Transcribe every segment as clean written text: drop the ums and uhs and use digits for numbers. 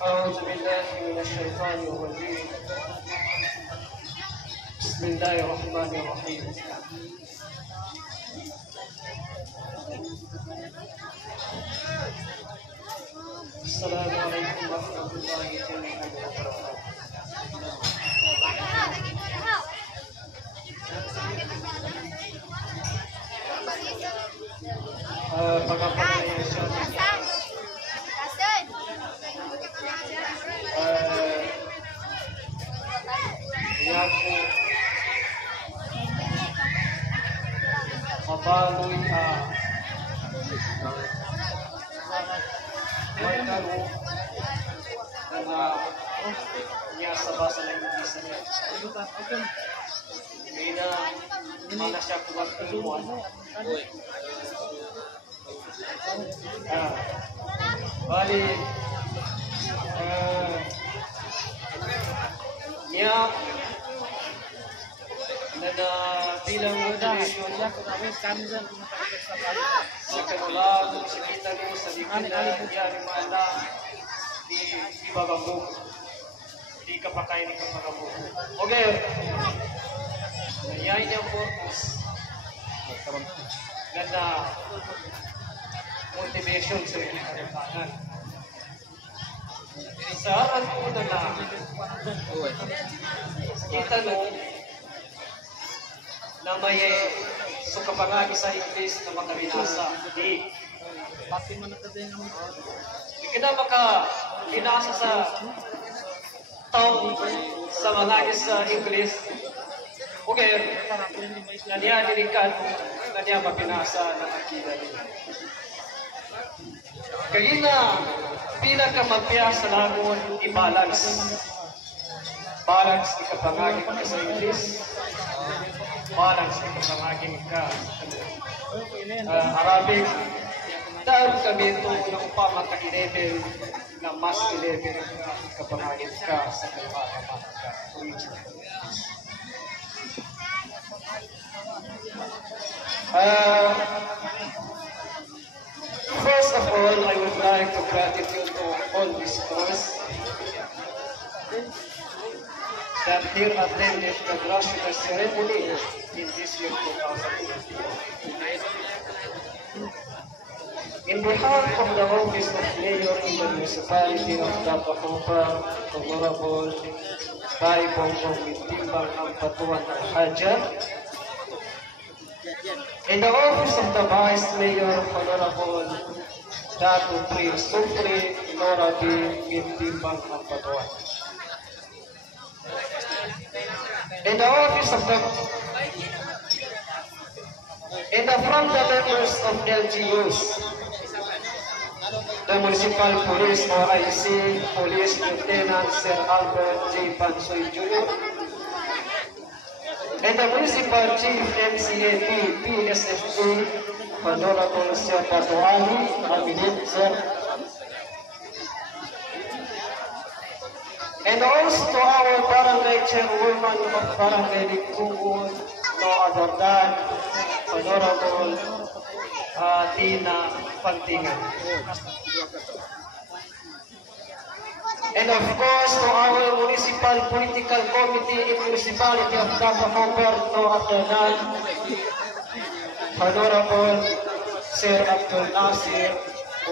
أعوذ بالله من الشيطان الرجيم. بسم الله الرحمن الرحيم. السلام عليكم ورحمة الله وبركاته. Mabaloy magkaroon na niya sa basa ng English niya. Hindi na mana siya kumakilmuan. Bali, niya na bilang motivation sa kanulang sinita mo sa dikit na yan mana di babambog di kapakain ni kapagabog. Okay, yan yung purpose na motivation sa mga kalimpanan. Sa aral po na kita no na may sukapangagi sa English na makabinasa. Hindi ka na makabinasa sa tao sa mga sa English. Okay, na niya dinikan na niya mabinasa ng akida niya. Kaya na pinakamagpiya sa lagon i-balance. Balance ikapangagi ka sa English. Balance ikapangagi ka Arabic. Dahil kami ito na upama ka-level na mas level ka ikapangagi ka sa kalahatan ka. First of all, I would like to gratitude to all visitors that here attended the graduation ceremony in this year 2020. In behalf of the office of Mayor in the municipality of Dapacopa, Honorable Bay Bongbong Bintimbang Ampatuan Al-Haja, in the office of the Vice Mayor, Honorable Datu Pri Supri Norabi Bintimbang Ampatuan, in the office of from the members of LGUs, the Municipal Police OIC, Police Lieutenant Sir Albert J. Pansoy Jr., and the Municipal Chief MCAP PSFP, Honorable Sir Patuani, Aminit Sir, and also to our Barangay Chairwoman of Barangay Ligtungon, no other than Honorable Tina Pantingan. And of course, to our Municipal Political Committee in Municipality of Dapacopa, no other than Honorable Sir Abdul Nasir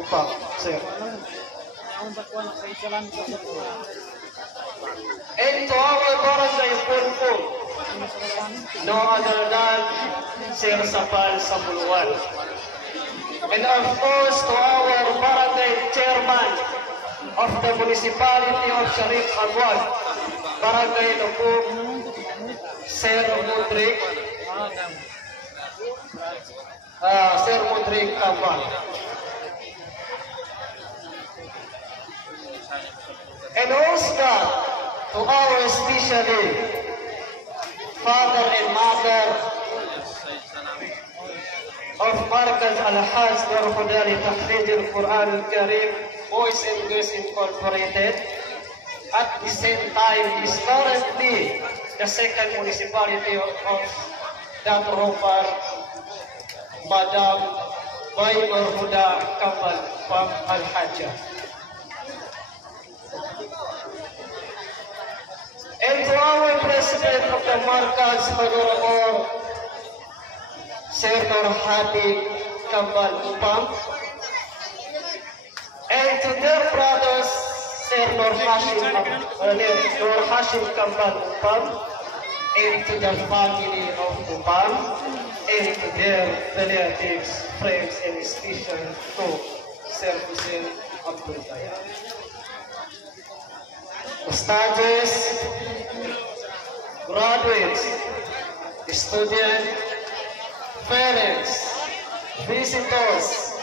Upang. Sir. And to our Barangay Pulpo, no other than Sir Sapal Samuluan. And of course, to our Barangay Chairman of the Municipality of Sharif Agwag, Barangay Lupong, Sir Mudrik, Sir Mudrik Kamal. And also God, to our especially father and mother of Markaz Al-Hajj Nur Huda li Tahfidh Al-Quran Al-Karim Boys and Girls Incorporated. At the same time is currently the second municipality of Datoropar, Madam Nur Huda Kamal from Al-Hajj. And to our president of the Markaz, Honorable Sir Nur Hadi Kamal Upam, and to their brothers, Sir Nur Hashim Kamal Upam, and to the family of Upam, and to their relatives, friends, and especially to Sir Hussein Abdul Dayyan. Ustadz, graduates, students, parents, visitors,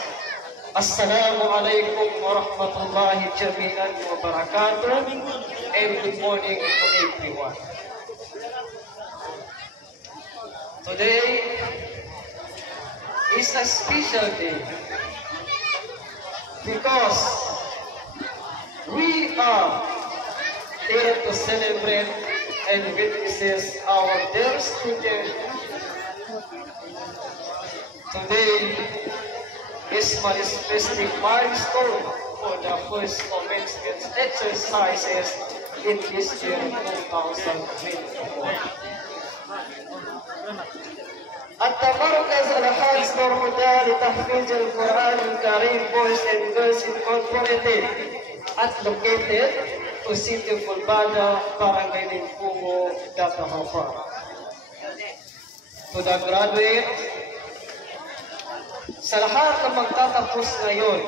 Assalamu alaikum warahmatullahi jami'an wa barakatuh, and good morning to everyone. Today is a special day because we are here to celebrate and witnesses our dear student. Today is my specific milestone for the first commencement exercises in this year 2024. At the Markaz Al-Hajj Nur Huda li Tahfidh Al-Quran Al-Karim Boys and Girls Incorporated at located to City of Fulbada, Barangay Limpungo, Datoropar. To the graduate, sa lahat na magtatapos ngayon,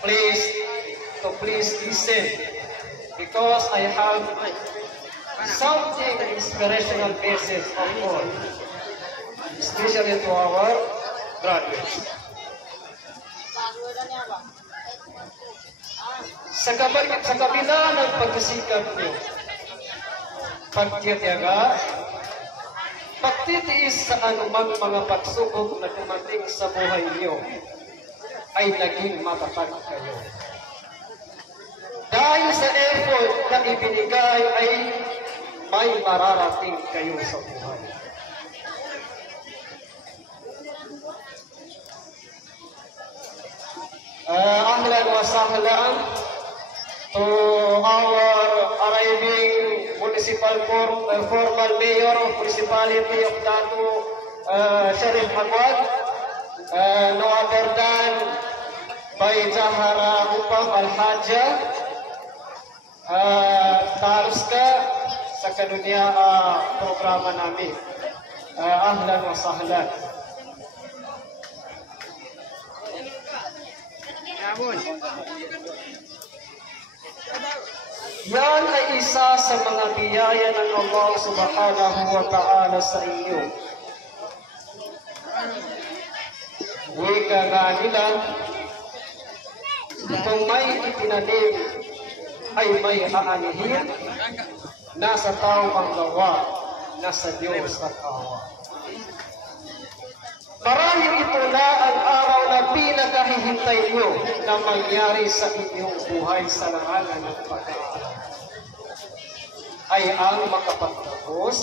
please listen because I have something inspirational message of all, especially to our graduates. Sa kabila ng pagsisikap niyo, pagtitiyaga, pagtitiis sa anumang mga pagsubok na dumating sa buhay niyo, ay naging matatag kayo. Dahil sa effort na ibinigay ay may mararating kayo sa buhay. Ahlan wa sahlan to our arriving municipal formal mayor of municipality of Dato, Sharif Hamad, no other than by Zahara Upam Al-Hajja, taros ka sa kanunya programa namin. Ahlan wa sahlan. Yan ay isa sa mga biyaya ng Allah Subhanahu wa Ta'ala sa inyo. Wika nga nila, kung may itinanim ay may aanihin, nasa tao ang gawa, nasa Diyos at awa. Marahil ito na ang araw na pinakahihintay niyo na mangyari sa inyong buhay sa larangan ng pag-aaral. Ay ang makapagtapos.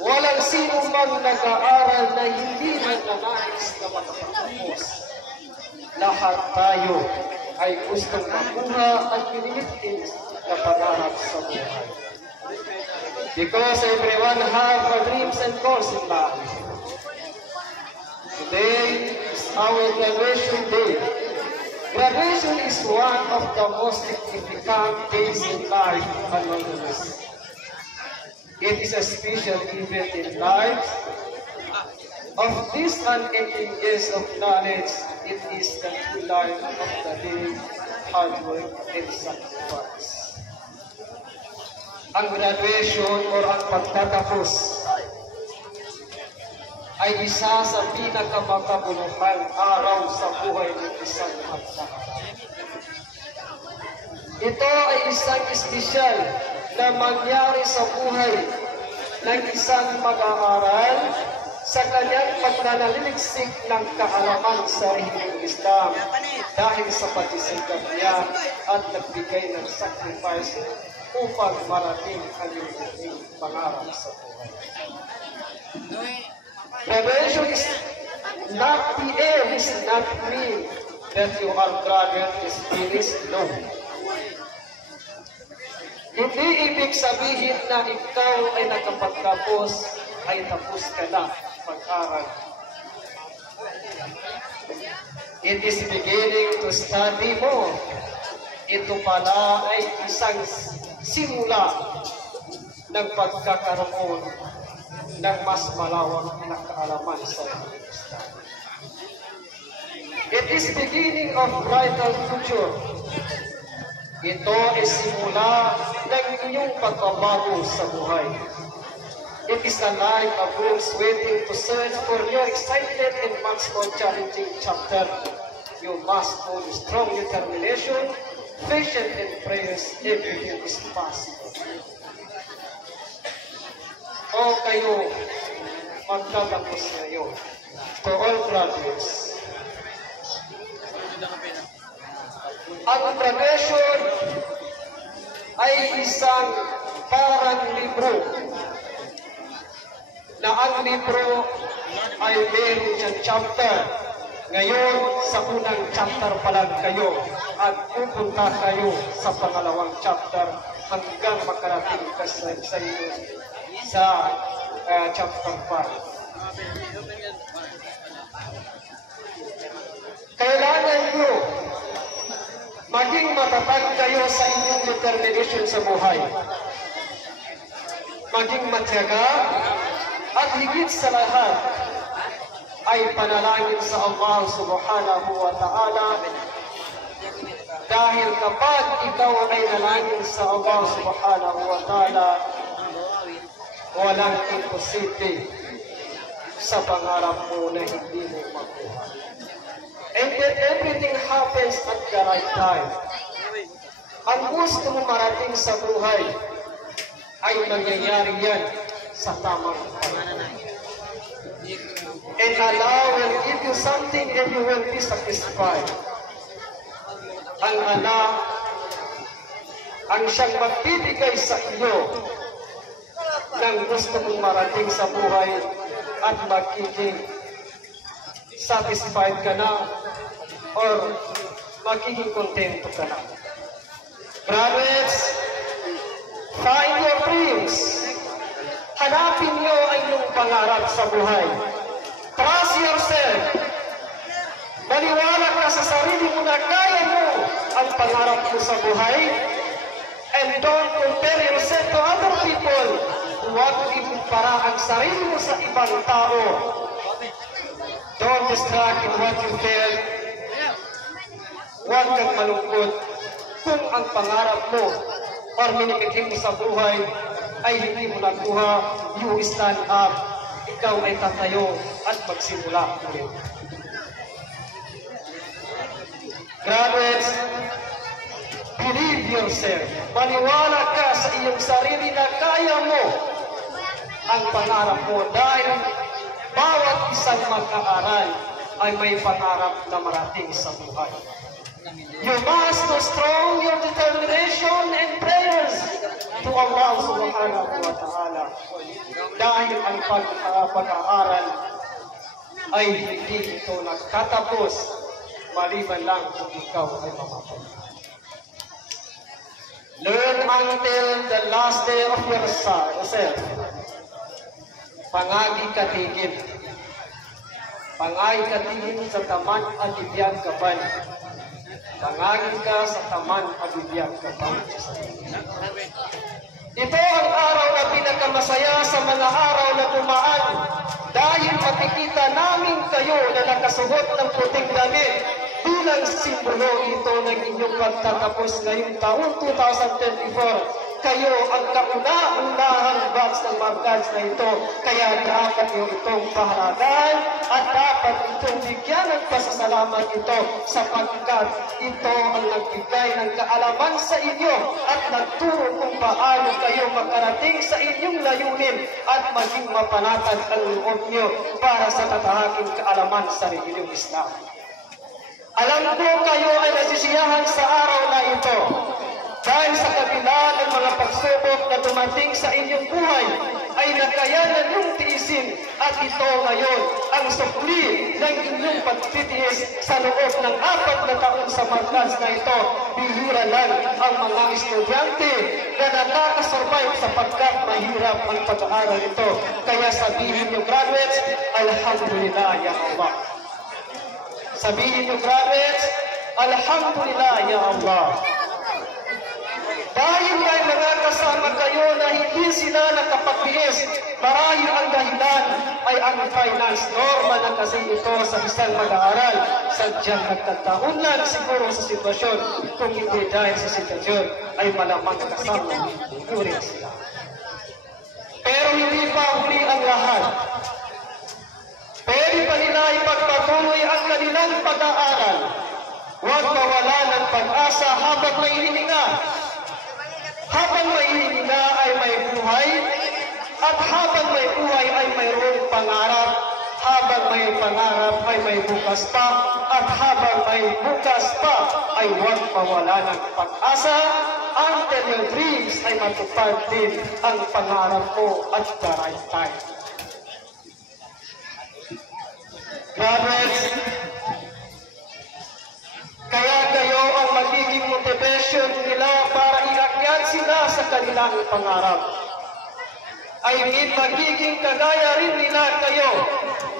Walang sino mang nag-aaral na hindi nagnanais na makapagtapos. Lahat tayo ay gustong makuha at pinilitin na pangarap sa buhay. Because everyone have dreams and goals in life. Today is our graduation day. Graduation is one of the most significant days in life among us. It is a special event in life. Of this unending years of knowledge, it is the true life of the day, hard work and sacrifice. Ang graduation or ang pagtatapos ay isa sa pinakamagkabuluhang araw sa buhay ng isang magkakaroon. isang espesyal na mangyari sa buhay ng isang mag-aaral sa kanyang pagnanaligsik ng kaalaman sa rehimeng Islam dahil sa pagsisikap niya at nagbigay ng sacrifice upang marating ang iyong pangarap sa buhay. Prevention is not the aim, is not mean that you are graduate is finished. No. Hindi ibig sabihin na ikaw ay nakapagtapos, ay tapos ka na pag-aral. It is beginning to study more. Ito pala ay isang simula ng pagkakaroon ng mas malawak na kaalaman sa Islam. It is beginning of brighter future. Ito ay simula ng inyong pagbabago sa buhay. It is a life of dreams waiting to search for your excited and much more challenging chapter. You must hold strong determination, patience, and prayers. Everything is possible. O kayo, magtatapos ngayon. To all graduates, ang graduation ay isang parang libro na ang libro ay meron siyang chapter. Ngayon, sa unang chapter pa lang kayo at pupunta kayo sa pangalawang chapter hanggang makarating ka sa inyo sa chapter 5. Kailangan nyo maging matatag kayo sa inyong determination sa buhay. Maging matyaga at higit sa lahat ay panalangin sa Allah subhanahu wa ta'ala, dahil kapag ikaw ay nalangin sa Allah subhanahu wa ta'ala, walang imposible sa pangarap mo na hindi mo makuha. And then everything happens at the right time. Ang gusto mo marating sa buhay ay mangyayari yan sa tamang panahon. And Allah will give you something and you will be satisfied. Ang Allah ang siyang magbibigay sa iyo ng gusto mong marating sa buhay at magiging satisfied ka na or magiging kontento ka na. Graduates, find your dreams. Hanapin niyo ang iyong pangarap sa buhay. Trust yourself. Maniwala ka sa sarili mo na kaya mo ang pangarap mo sa buhay. And don't compare yourself to other people. Huwag ikumpara ang sarili mo sa ibang tao. Don't distract in what you feel. Huwag kang malungkot kung ang pangarap mo or minimikhin mo sa buhay ay hindi mo nakuha. You stand up. Ikaw ay tatayo at magsimula ulit. Graduates, believe yourself. Maniwala ka sa iyong sarili na kaya mo ang pangarap mo dahil bawat isang mag-aaral ay may pangarap na marating sa buhay. You must to strong your determination and prayers to Allah subhanahu wa ta'ala. Dahil ang pag-aaral ay hindi ito nagkatapos maliban lang kung ikaw ay mamatay. Learn until the last day of yourself. Pangagi katigin. Pangagi katigin sa taman at ibiyang kaban. Pangagi ka sa taman at ibiyang kaban. Ito ang araw na pinakamasaya sa mga araw na dumaan dahil makikita namin kayo na nakasuot ng puting damit bilang simbolo ito ng inyong pagtatapos ngayong taon 2024 kayo ang kauna-unahang batch ng mga gods na ito. Kaya dapat nyo itong pahalagahan at dapat itong bigyan ng pasasalamat ito sapagkat ito ang nagbigay ng kaalaman sa inyo at nagturo kung paano kayo makarating sa inyong layunin at maging mapanatag ang loob nyo para sa tatahaking kaalaman sa relihiyong Islam. Alam ko kayo ay nasisiyahan sa araw na ito dahil sa kabila ng mga pagsubok na dumating sa inyong buhay ay nakayanan yung tiisin at ito ngayon ang sukli ng inyong pagtitiis sa loob ng 4 na taon sa markas na ito. Bihira lang ang mga estudyante na nakakasurvive sapagkat mahirap ang pag-aaral ito. Kaya sabihin niyo graduates, Alhamdulillah ya Allah. Sabihin niyo graduates, Alhamdulillah ya Allah. Dahil may mga kasama kayo na hindi sila nakapagtiis, marahil ang dahilan ay ang finance. Normal na kasi ito sa isang mag-aaral. Sadyang nagkataon lang siguro sa sitwasyon. Kung hindi dahil sa sitwasyon, ay malamang kasama rin sila. Pero hindi pa huli ang lahat. Pwede pa nila ipagpatuloy ang kanilang pag-aaral. Huwag mawala ng pag-asa habang may hininga. Habang may hininga ay may buhay, at habang may buhay ay mayroong pangarap, habang may pangarap ay may bukas pa, at habang may bukas pa ay huwag mawala ng pag-asa until your dreams ay matupad din ang pangarap ko at the right time. Graduates, kaya kayo ang magiging motivation nila para iakyat sila sa kanilang pangarap. Ay magiging kagaya rin nila kayo,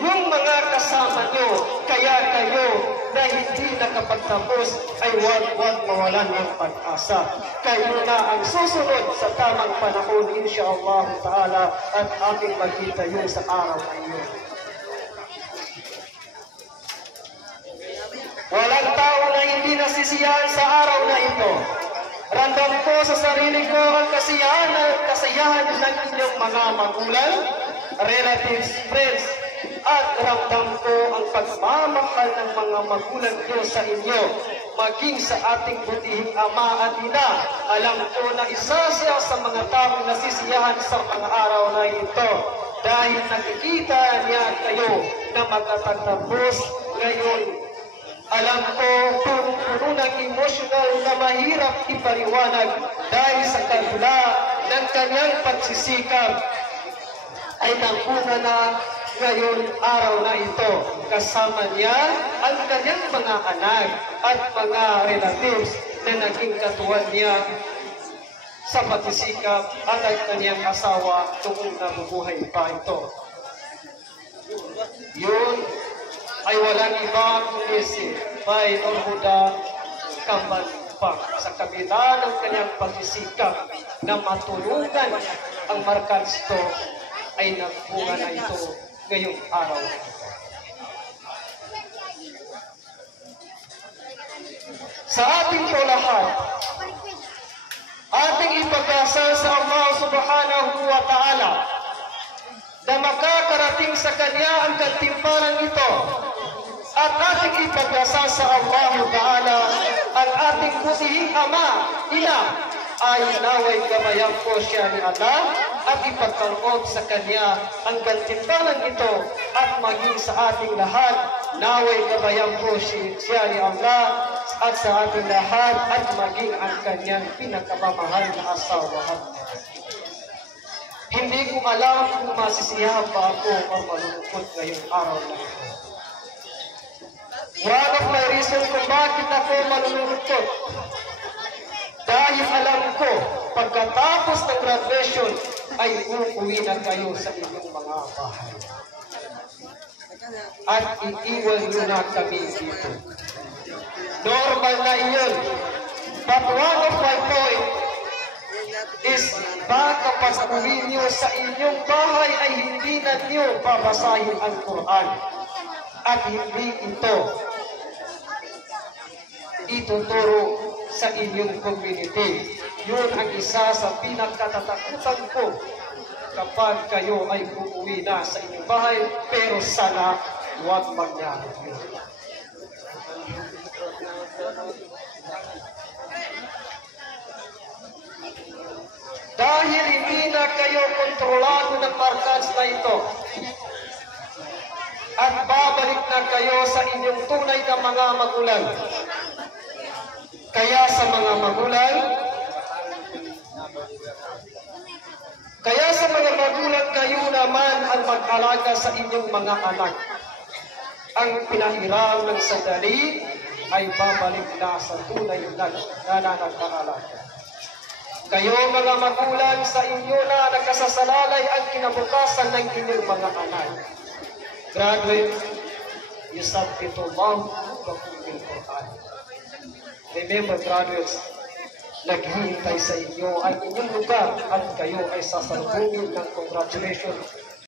yung mga kasama nyo, kaya kayo na hindi nakapagtapos ay huwag mawalan ng pag-asa. Kayo na ang susunod sa tamang panahon, insyaAllah ta'ala, at ating magkita yun sa araw na iyon. Walang tao na hindi nasisiyahan sa araw na ito. Ramdam ko sa sarili ko ang kasiyahan ng inyong mga magulang, relatives, friends, at ramdam ko ang pagmamahal ng mga magulang nyo sa inyo, maging sa ating butihing ama at ina. Alam ko na isa siya sa mga taong nasisiyahan sa mga araw na ito dahil nakikita niya kayo na magtatapos ngayon. Alam ko puno ng emosyonal na mahirap ipaliwanag dahil sa kabila ng kanyang pagsisikap ay napunga na ngayon araw na ito. Kasama niya ang kanyang mga anak at mga relatives na naging katuwan niya sa pagsisikap at ang kanyang asawa noong nabubuhay pa ito. Yun ay walang iba kundi si Bay Orhuda Kambal-Pang sa kabila ng kanyang pagsisikap na matulungan ang Markansto ay nagbunga na ito ngayong araw. Sa ating po lahat, ating ipag-asal sa Allah subhanahu wa ta'ala na makakarating sa Kanya ang gantimpalang ito. At ating ipag-asal sa Allah Ta'ala ang ating butihing ama, ina, ay naway gabayan ko siya ni Allah at ipagkaloob sa Kanya ang gantimpalang ito at maging sa ating lahat, naway gabayan ko siya ni Allah at sa ating lahat at maging ang Kanyang pinakamamahal na asawa. Hindi ko alam kung masisiyahan pa ako o malulungkot ngayong araw na ito. One of my reasons kung bakit ako malulungkot, dahil alam ko, pagkatapos ng graduation, ay uuwi na kayo sa inyong mga bahay. At iiwan nyo na kami dito. Normal na iyon. But one of my point is baka pag-uwi nyo sa inyong bahay ay hindi na nyo babasahin ang Quran. At hindi ito ituturo sa inyong community. Yun ang isa sa pinagkatatakutan ko kapag kayo ay uuwi na sa inyong bahay, pero sana huwag mangyari yun. Dahil hindi na kayo kontrolado ng markans na ito, at babalik na kayo sa inyong tunay na mga magulang. Kaya sa mga magulang, kayo naman ang mag-alaga sa inyong mga anak. Ang pinahiram ng sandali ay babalik na sa tunay na nananaalaga. Kayo mga magulang, sa inyo na nagkasasalalay ang kinabukasan ng inyong mga anak. Graduate, you submit to love the Quran. Remember, graduates, naghihintay sa inyo ang inyong lugar at kayo ay sasalubungin ng congratulations